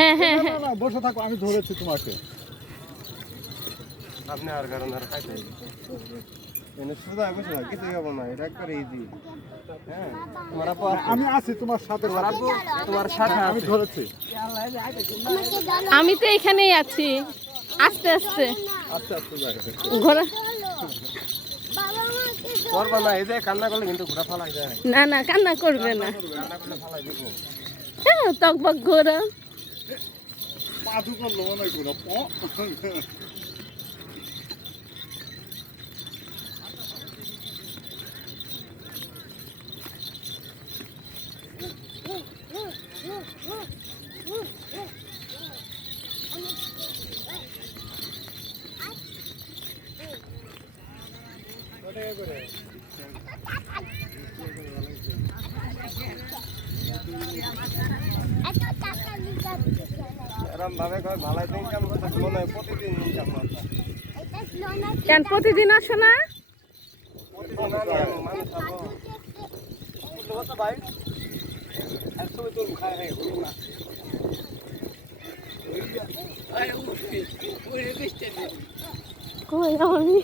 হ্যাঁ হ্যাঁ না, হ্যাঁ না, বসে থাকো, আমি ধরেছি তোমাকে। আপনি আর কারণ আর খাইতে এনে সুদা বসে না কিছু হবে না, এটা একবারে ইজি। হ্যাঁ, তোমার আপু আছে, আমি আছি তোমার সাথে, তোমার আপু তোমার সাথে আমি আছে। ধরেছি। আমি তো এখানেই আছি, আস্তে আস্তে আস্তে আস্তে যাই। ঘোরা। করবা না, এই যে কান্না করলে কিন্তু ঘোরা ফালাই যায়। না না কান্না করবে না, কান্না করলে ফালাই দিব। হ্যাঁ টকবক ঘোরা। পাদু করলো মনে হয় কোনো এরম ভাবে কয় ভালাই দিন কাম করতে মনে হয় প্রতিদিন ইনকাম করতে। কেন প্রতিদিন আসো না? প্রতিদিন আমি মানুষ আবো। বুঝতে পারছো ভাই? আর তুমি তোর খায় রে না। কই আমি